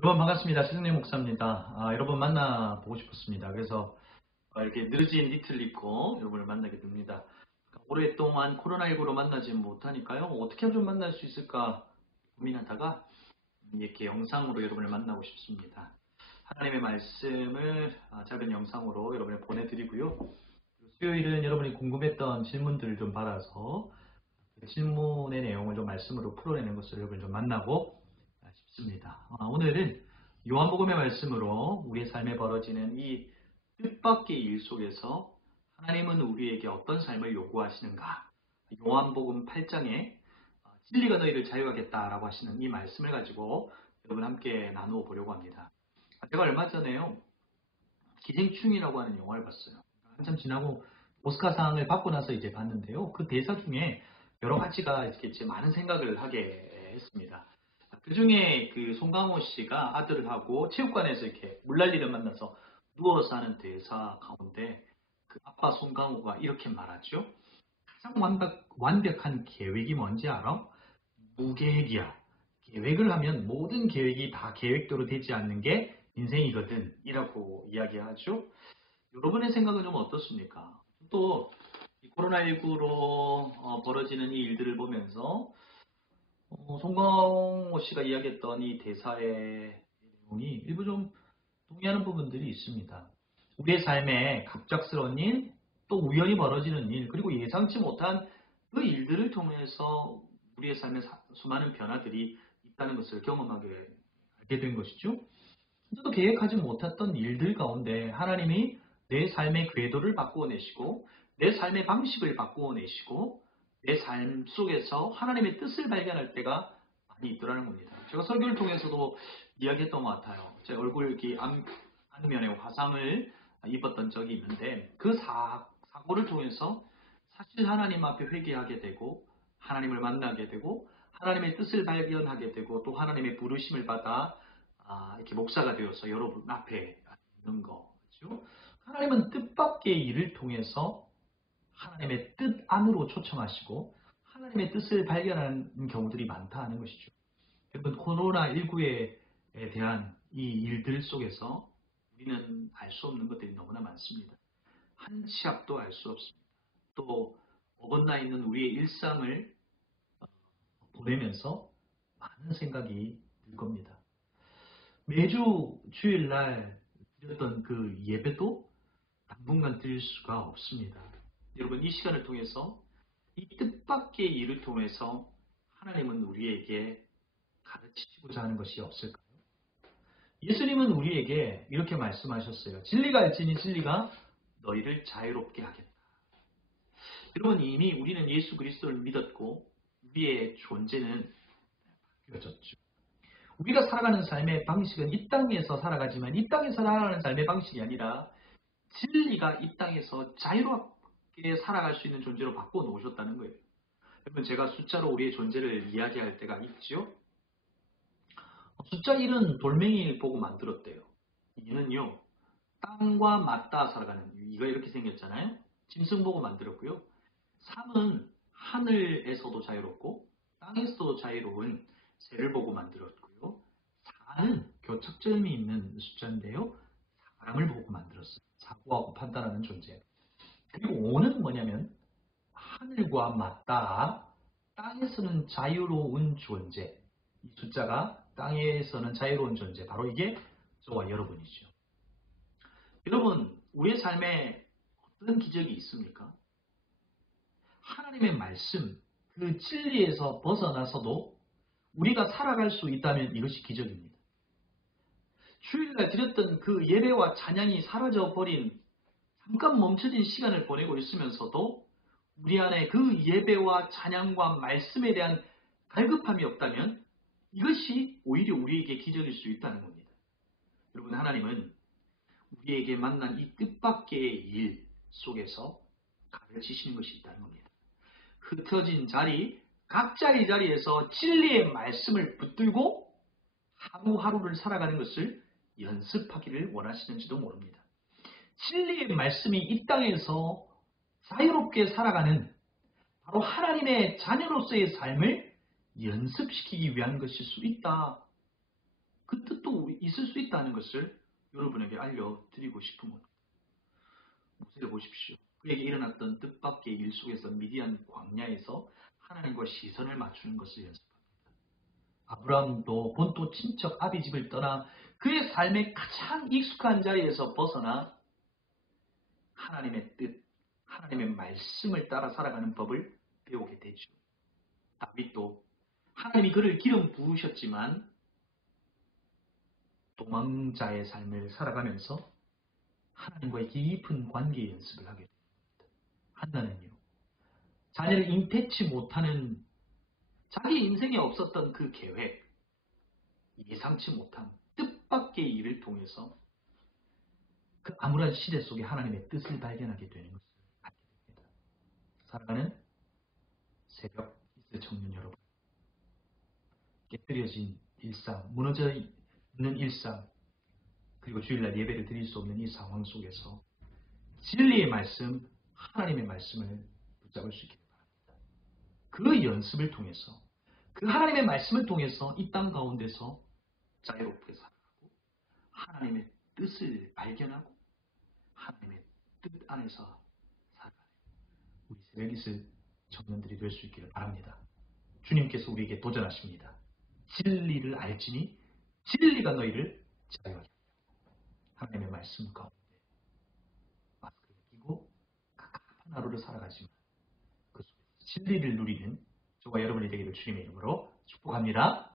여러분 반갑습니다. 최승래 목사입니다. 여러분 만나보고 싶었습니다. 그래서 이렇게 느려진 니트를 입고 여러분을 만나게 됩니다. 오랫동안 코로나19로 만나지 못하니까요. 어떻게 하면 좀 만날 수 있을까 고민하다가 이렇게 영상으로 여러분을 만나고 싶습니다. 하나님의 말씀을 작은 영상으로 여러분을 보내드리고요. 수요일은 여러분이 궁금했던 질문들을 좀 받아서 그 질문의 내용을 좀 말씀으로 풀어내는 것을 여러분을 좀 만나고 싶습니다. 오늘은 요한복음의 말씀으로 우리의 삶에 벌어지는 이 뜻밖의 일 속에서 하나님은 우리에게 어떤 삶을 요구하시는가. 요한복음 8장에 진리가 너희를 자유하겠다라고 하시는 이 말씀을 가지고 여러분 함께 나누어 보려고 합니다. 제가 얼마 전에요. 기생충이라고 하는 영화를 봤어요. 한참 지나고 오스카상을 받고 나서 이제 봤는데요. 그 대사 중에 여러 가지가 이렇게 많은 생각을 하게 했습니다. 그 중에 그 송강호 씨가 아들하고 체육관에서 이렇게 물난리를 만나서 누워서 하는 대사 가운데 그 아빠 송강호가 이렇게 말하죠. 가장 완벽한 계획이 뭔지 알아? 무계획이야. 계획을 하면 모든 계획이 다 계획대로 되지 않는 게 인생이거든. 이라고 이야기하죠. 여러분의 생각은 좀 어떻습니까? 또 코로나19로 벌어지는 이 일들을 보면서 송강호 씨가 이야기했던 이 대사의 내용이 일부 좀 동의하는 부분들이 있습니다. 우리의 삶에 갑작스러운 일, 또 우연히 벌어지는 일, 그리고 예상치 못한 그 일들을 통해서 우리의 삶에 수많은 변화들이 있다는 것을 경험하게 알게 된 것이죠. 저도 계획하지 못했던 일들 가운데 하나님이 내 삶의 궤도를 바꾸어 내시고 내 삶의 방식을 바꾸어 내시고 내 삶 속에서 하나님의 뜻을 발견할 때가 많이 있더라는 겁니다. 제가 설교를 통해서도 이야기했던 것 같아요. 제 얼굴 안면에 화상을 입었던 적이 있는데 그 사고를 통해서 사실 하나님 앞에 회개하게 되고 하나님을 만나게 되고 하나님의 뜻을 발견하게 되고 또 하나님의 부르심을 받아 이렇게 목사가 되어서 여러분 앞에 있는 거죠. 하나님은 뜻밖의 일을 통해서 하나님의 뜻 안으로 초청하시고 하나님의 뜻을 발견하는 경우들이 많다 하는 것이죠. 여러분 코로나19에 대한 이 일들 속에서 우리는 알 수 없는 것들이 너무나 많습니다. 한 치 앞도 알 수 없습니다. 또 어긋나 있는 우리의 일상을 보내면서 많은 생각이 들 겁니다. 매주 주일날 드렸던 그 예배도 당분간 드릴 수가 없습니다. 여러분 이 시간을 통해서 이 뜻밖의 일을 통해서 하나님은 우리에게 가르치시고자 하는 것이 없을까요? 예수님은 우리에게 이렇게 말씀하셨어요. 진리가 알지니 진리가 너희를 자유롭게 하겠다. 여러분 이미 우리는 예수 그리스도를 믿었고 우리의 존재는 바뀌어졌죠. 우리가 살아가는 삶의 방식은 이 땅에서 살아가지만 이 땅에서 살아가는 삶의 방식이 아니라 진리가 이 땅에서 자유롭게 살아갈 수 있는 존재로 바꿔 놓으셨다는 거예요. 여러분 제가 숫자로 우리의 존재를 이야기할 때가 있죠. 숫자 1은 돌멩이 보고 만들었대요. 2는요. 땅과 맞닿아 살아가는 이가 이렇게 생겼잖아요. 짐승 보고 만들었고요. 3은 하늘에서도 자유롭고 땅에서도 자유로운 새를 보고 만들었고요. 4는 교착점이 있는 숫자인데요. 사람을 보고 만들었어요. 사고하고 판단하는 존재. 그리고 5는 뭐냐면 하늘과 맞닿아 땅에서는 자유로운 존재. 이 숫자가 땅에서는 자유로운 존재. 바로 이게 저와 여러분이죠. 여러분, 우리의 삶에 어떤 기적이 있습니까? 하나님의 말씀, 그 진리에서 벗어나서도 우리가 살아갈 수 있다면 이것이 기적입니다. 주일날 드렸던 그 예배와 찬양이 사라져버린 잠깐 멈춰진 시간을 보내고 있으면서도 우리 안에 그 예배와 찬양과 말씀에 대한 갈급함이 없다면 이것이 오히려 우리에게 기적일 수 있다는 겁니다. 여러분 하나님은 우리에게 만난 이 뜻밖의 일 속에서 가르치시는 것이 있다는 겁니다. 흩어진 자리, 각자의 자리에서 진리의 말씀을 붙들고 하루하루를 살아가는 것을 연습하기를 원하시는지도 모릅니다. 진리의 말씀이 이 땅에서 자유롭게 살아가는 바로 하나님의 자녀로서의 삶을 연습시키기 위한 것일 수 있다. 그 뜻도 있을 수 있다는 것을 여러분에게 알려드리고 싶은 겁니다. 모세를 보십시오. 그에게 일어났던 뜻밖의 일 속에서 미디안 광야에서 하나님과 시선을 맞추는 것을 연습합니다. 아브라함도 본토 친척 아비집을 떠나 그의 삶의 가장 익숙한 자리에서 벗어나 하나님의 뜻, 하나님의 말씀을 따라 살아가는 법을 배우게 되죠. 다윗도 하나님이 그를 기름 부으셨지만 도망자의 삶을 살아가면서 하나님과의 깊은 관계 연습을 하게 됩니다. 한나는요, 자녀를 잉태치 못하는 자기 인생에 없었던 그 계획, 예상치 못한 뜻밖의 일을 통해서 그 암울한 시대 속에 하나님의 뜻을 발견하게 되는 것을 알게 됩니다. 사랑하는 새벽 이슬 청년 여러분, 깨뜨려진 일상, 무너져 있는 일상, 그리고 주일날 예배를 드릴 수 없는 이 상황 속에서 진리의 말씀, 하나님의 말씀을 붙잡을 수 있기를 바랍니다. 그 연습을 통해서, 그 하나님의 말씀을 통해서 이 땅 가운데서 자유롭게 살아가고 하나님의 뜻을 발견하고 하나님의 뜻 안에서 살아가는 우리 새벽 이슬 청년들이 될 수 있기를 바랍니다. 주님께서 우리에게 도전하십니다. 진리를 알지니 진리가 너희를 자유하게 하리라. 하나님의 말씀 가운데 마스크를 끼고 갑갑한 하루를 살아가지만 그 속에서 진리를 누리는 저와 여러분이 되기를 주님의 이름으로 축복합니다.